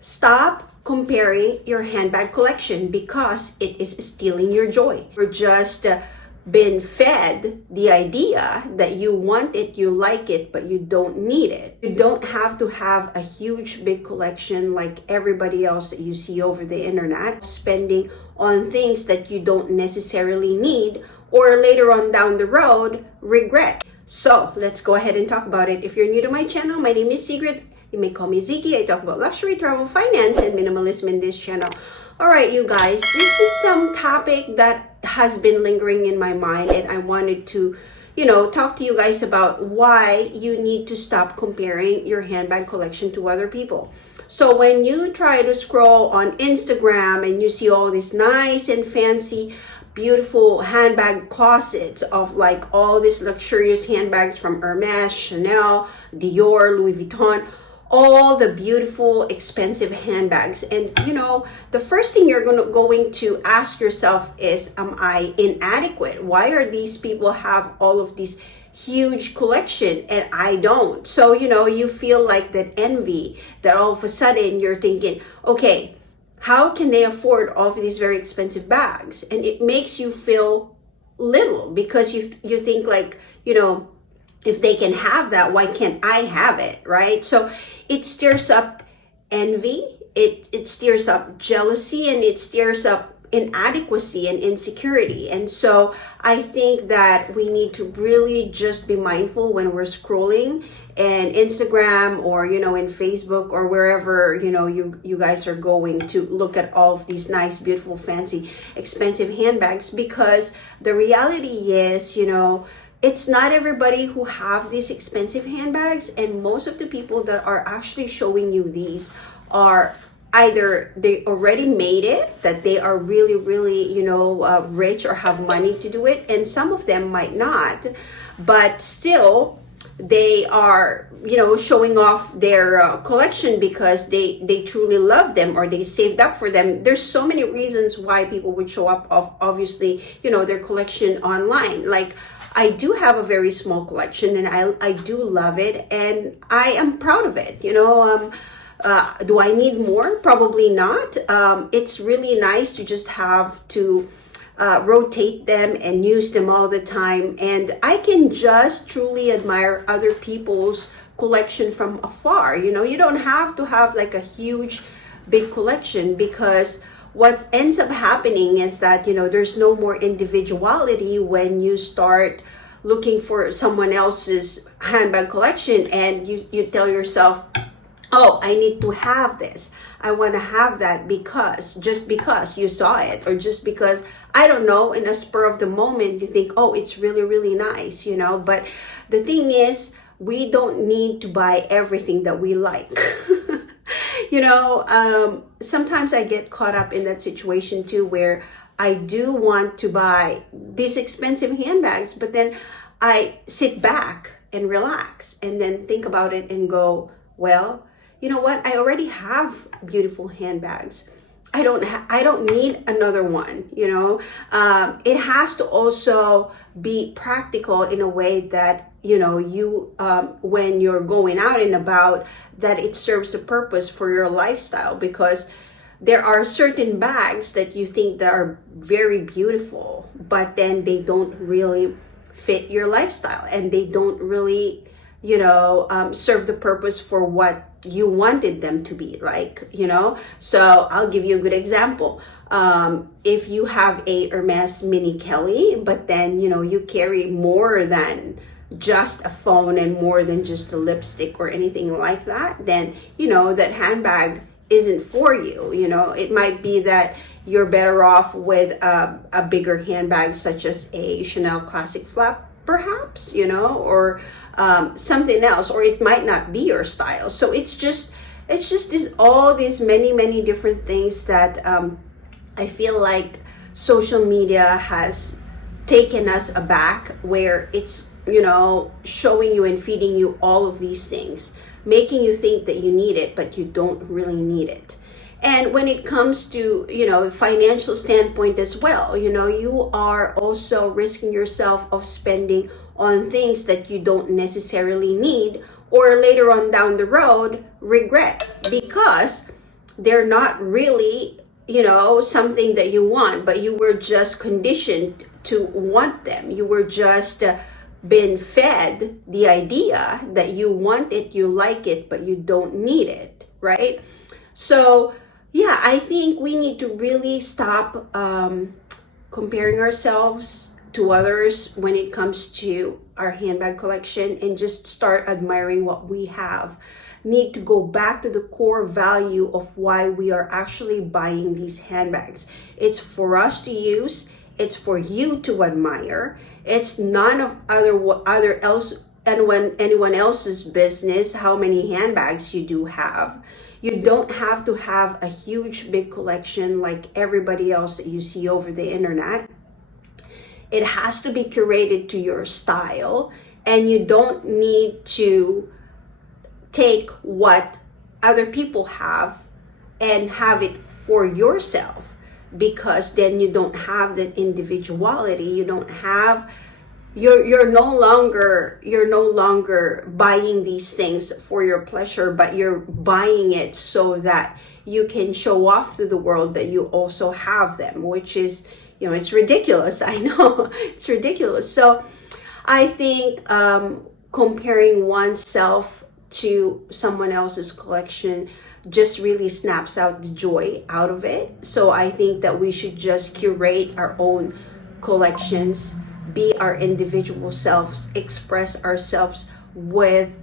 Stop comparing your handbag collection because it is stealing your joy. You're just been fed the idea that you want it, you like it, but you don't need it. You don't have to have a huge big collection like everybody else that you see over the internet, spending on things that you don't necessarily need or later on down the road regret. So let's go ahead and talk about it. If you're new to my channel, my name is Sigrid. You may call me Ziggy. I talk about luxury, travel, finance, and minimalism in this channel. All right, you guys, this is some topic that has been lingering in my mind, and I wanted to, talk to you guys about why you need to stop comparing your handbag collection to other people. So when you try to scroll on Instagram and you see all these nice and fancy, beautiful handbag closets of like all these luxurious handbags from Hermes, Chanel, Dior, Louis Vuitton, all the beautiful expensive handbags, and the first thing you're going to ask yourself is, am I inadequate? Why are these people have all of these huge collection and I don't? So you feel like that envy, that all of a sudden you're thinking, okay, how can they afford all of these very expensive bags? And it makes you feel little because you think like, if they can have that, why can't I have it, right? So it stirs up envy, it stirs up jealousy, and it stirs up inadequacy and insecurity. And so I think that we need to really just be mindful when we're scrolling and Instagram or in Facebook or wherever you guys are going to look at all of these nice, beautiful, fancy, expensive handbags, because the reality is it's not everybody who have these expensive handbags, and most of the people that are actually showing you these are either they already made it, that they are really, really, rich or have money to do it, and some of them might not, but still they are, showing off their collection because they truly love them or they saved up for them. There's so many reasons why people would show up of obviously, their collection online. Like, I do have a very small collection and I do love it and I am proud of it. Do I need more? Probably not. It's really nice to just have to rotate them and use them all the time. And I can just truly admire other people's collection from afar. You don't have to have like a huge, big collection, because what ends up happening is that, there's no more individuality when you start looking for someone else's handbag collection and you tell yourself, oh, I need to have this. I want to have that just because you saw it, or just because, I don't know, in a spur of the moment, you think, oh, it's really, really nice, But the thing is, we don't need to buy everything that we like. Sometimes I get caught up in that situation too, where I do want to buy these expensive handbags, but then I sit back and relax and then think about it and go, well, you know what? I already have beautiful handbags. I don't need another one, It has to also be practical in a way that, when you're going out and about, that it serves a purpose for your lifestyle, because there are certain bags that you think that are very beautiful, but then they don't really fit your lifestyle and they don't really, serve the purpose for what you wanted them to be like, So I'll give you a good example. If you have a Hermes Mini Kelly, but then, you carry more than just a phone and more than just a lipstick or anything like that, then, that handbag isn't for you. It might be that you're better off with a bigger handbag, such as a Chanel Classic Flap, perhaps, or something else, or it might not be your style. So it's just all these many different things that I feel like social media has taken us aback, where it's showing you and feeding you all of these things, making you think that you need it, but you don't really need it. And when it comes to, financial standpoint as well, you are also risking yourself of spending on things that you don't necessarily need, or later on down the road regret, because they're not really, something that you want, but you were just conditioned to want them. You were just been fed the idea that you want it, you like it, but you don't need it, right? So yeah, I think we need to really stop comparing ourselves to others when it comes to our handbag collection, and just start admiring what we have. Need to go back to the core value of why we are actually buying these handbags. It's for us to use, it's for you to admire. It's none of anyone else's business how many handbags you do have. You don't have to have a huge big collection like everybody else that you see over the internet. It has to be curated to your style, and you don't need to take what other people have and have it for yourself, because then you don't have that individuality. You don't have, you're no longer buying these things for your pleasure, but you're buying it so that you can show off to the world that you also have them, which is, it's ridiculous. I know it's ridiculous. So I think comparing oneself to someone else's collection just really snaps out the joy out of it. So I think that we should just curate our own collections, be our individual selves, express ourselves with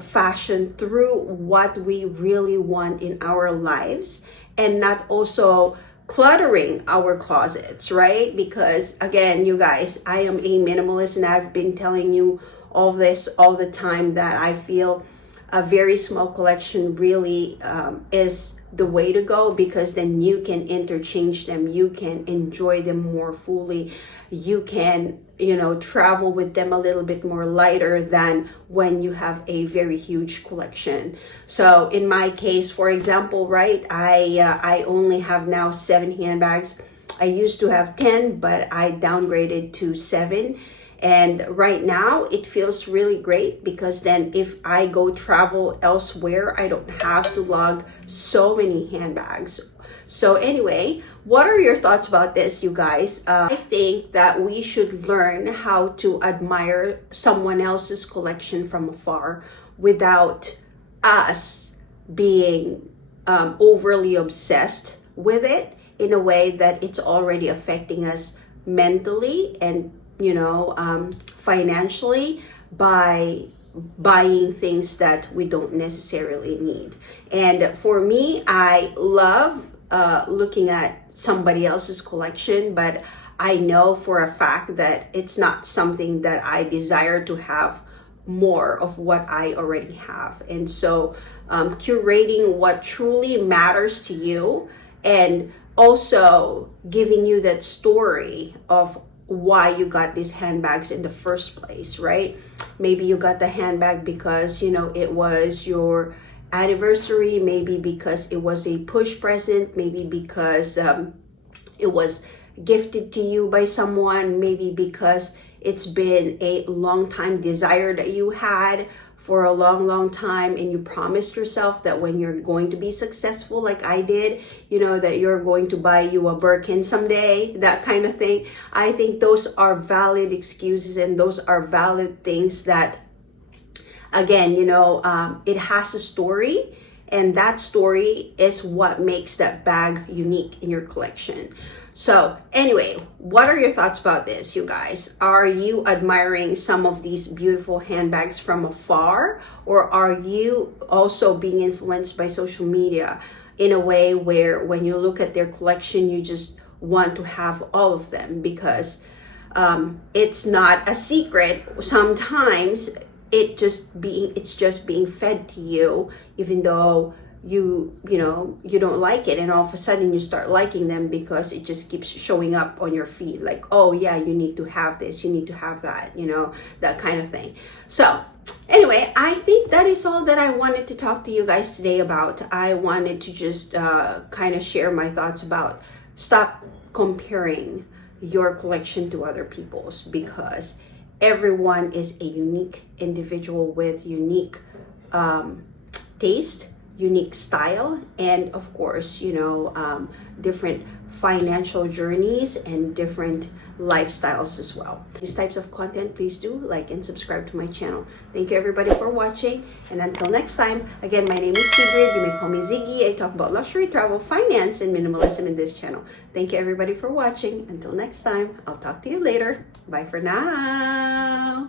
fashion through what we really want in our lives, and not also cluttering our closets, right? Because again, you guys, I am a minimalist, and I've been telling you all this all the time, that I feel a very small collection really is the way to go, because then you can interchange them, you can enjoy them more fully, you can travel with them a little bit more lighter than when you have a very huge collection. So in my case, for example, right, I only have now 7 handbags. I used to have 10, but I downgraded to 7. And right now it feels really great, because then if I go travel elsewhere, I don't have to lug so many handbags. So anyway, what are your thoughts about this, you guys? I think that we should learn how to admire someone else's collection from afar without us being overly obsessed with it in a way that it's already affecting us mentally and financially, by buying things that we don't necessarily need. And for me, I love looking at somebody else's collection, but I know for a fact that it's not something that I desire to have more of what I already have. And so curating what truly matters to you, and also giving you that story of why you got these handbags in the first place, right? Maybe you got the handbag because it was your anniversary, maybe because it was a push present, maybe because it was gifted to you by someone, maybe because it's been a long time desire that you had for a long time, and you promised yourself that when you're going to be successful like I did, that you're going to buy you a Birkin someday, that kind of thing. I think those are valid excuses, and those are valid things that, again, it has a story, and that story is what makes that bag unique in your collection. So anyway, what are your thoughts about this, you guys? Are you admiring some of these beautiful handbags from afar, or are you also being influenced by social media in a way where when you look at their collection, you just want to have all of them? Because it's not a secret. Sometimes it's just being fed to you, even though you don't like it, and all of a sudden you start liking them because it just keeps showing up on your feed, like, oh yeah, you need to have this, you need to have that, that kind of thing. So anyway, I think that is all that I wanted to talk to you guys today about. I wanted to just kind of share my thoughts about stop comparing your collection to other people's, because everyone is a unique individual with unique taste unique style, and of course, different financial journeys and different lifestyles as well. These types of content, please do like and subscribe to my channel. Thank you everybody for watching, and until next time, again, my name is Sigrid. You may call me Ziggy. I talk about luxury, travel, finance, and minimalism in this channel. Thank you everybody for watching. Until next time, I'll talk to you later. Bye for now.